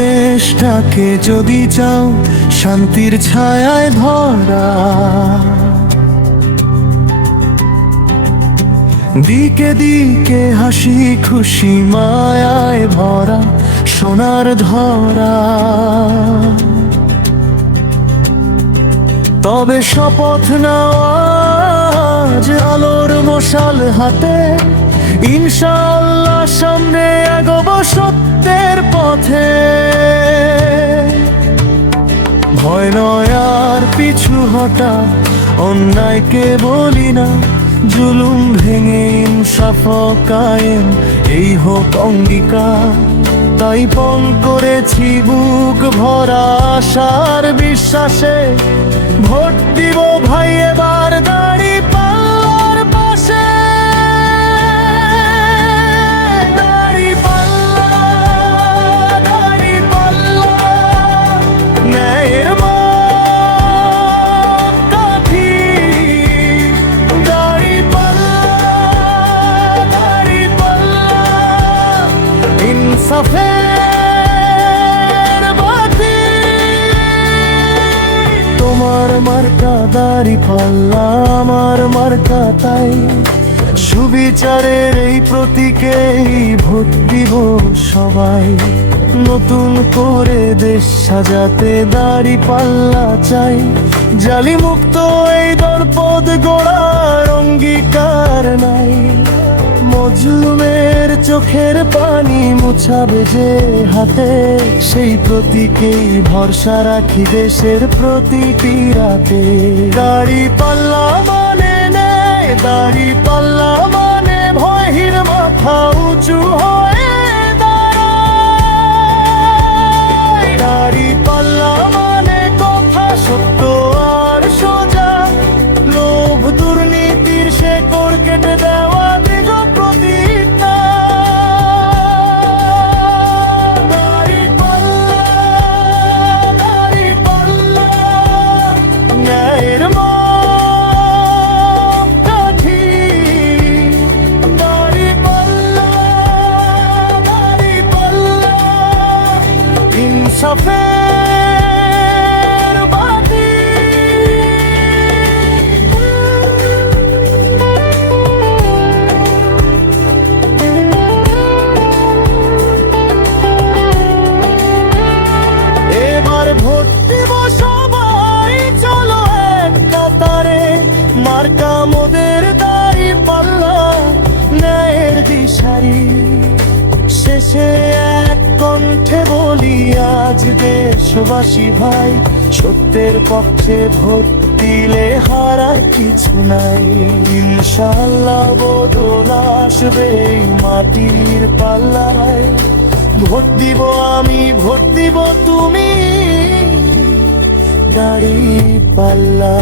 দেশটাকে যদি চাও শান্তির ছায়ায় ধরা, দিকে দিকে হাসি খুশি মায়ায় ভরা সোনার ধরা, তবে শপথ নাও আজ আলোর মশাল হাতে, ইনশাআল্লাহ সামনে এগোবো সত্যের পথে। ভয় নয় আর পিছু হটা, অন্যায়কে বলি না, জুলুম ভেঙে ইনসাফ কায়েম এই হোক অঙ্গীকার। তাই পণ করেছি বুক ভরা আশার বিশ্বাসে, ভোট দিব ভাই এবার দাঁড়িপাল্লার পাশে। দাঁড়িপাল্লা, দাঁড়িপাল্লা, ন্যায়ের মাপকাঠি। দাঁড়িপাল্লা, দাঁড়িপাল্লা, ইনসাফের বাতি। তোমার মার্কা দাঁড়িপাল্লা, আমার মার্কা তাই, সুবিচারের এই প্রতীকেই ভোট দিব সবাই। নতুন করে দেশ সাজাতে দাঁড়িপাল্লা চাই, জালি মুক্ত এই দরপদ গড়ার অঙ্গীকার নাই। মজলুমের চোখের পানি মুছাবে যে হাতে, সেই প্রতীকেই ভরসা রাখি দেশের প্রতিটি রাতে। দাঁড়িপাল্লা মানে নেয়, দাঁড়িপাল্লা মানে ভয়ের মাথা উঁচু হয়ে দাঁড়ায়। দাঁড়িপাল্লা মানে কথা সত্য আর সোজা, লোভ দুর্নীতির শেকড় কেটে দেওয়া ইনসাফের বাতি। এবার ভোট দিব সবাই, চলো এক কাতারে, মার্কা মোদের দাঁড়িপাল্লা, ন্যায়ের দিশারি। শেষে এক কণ্ঠে বলি আজ দেশবাসী ভাই, সত্যের পক্ষে ভোট দিলে হারায় কিছু নাই। ইনশাআল্লাহ বদল আসবে এই মাটির পাল্লায়। ভোট দিব আমি, ভোট দিব তুমি, দাঁড়িপাল্লা।